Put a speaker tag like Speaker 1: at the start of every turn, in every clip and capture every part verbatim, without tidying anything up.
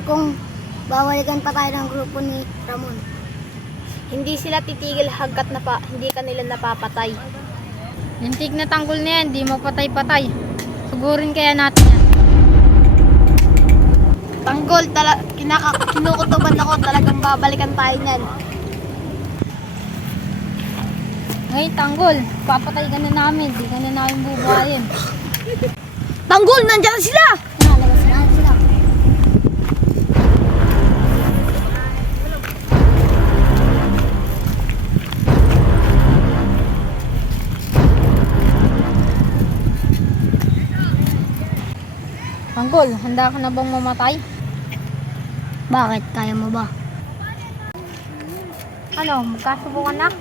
Speaker 1: kung babalikan pa tayo ng grupo ni Ramon.
Speaker 2: Hindi sila titigil hanggat na pa, hindi kanila napapatay. Lintik na tanggol na yan, di mapatay-patay. Sugurin kaya natin yan.
Speaker 1: Tanggol, tala, kinaka, kinukutuban ako, talagang babalikan tayo niyan.
Speaker 2: Ngayon tanggol, papatay ka na namin, di ka na namin bubuhayin.
Speaker 1: Tanggol, nandiyan na sila! Nalabas na sila.
Speaker 2: Tanggol, handa ka na bang mamatay?
Speaker 1: Bakit? Kaya mo ba?
Speaker 2: Ano, magkasubukan na?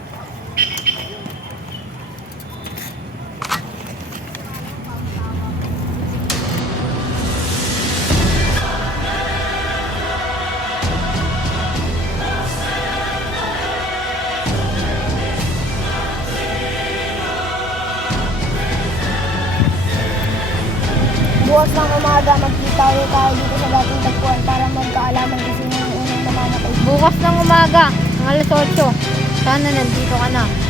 Speaker 1: Bukas ng umaga, magkita ulit tayo dito sa dating tagpuan para magkaalaman kasi yung unang namamatay.
Speaker 2: Bukas ng umaga, ang alas otso. Sana nandito ka na.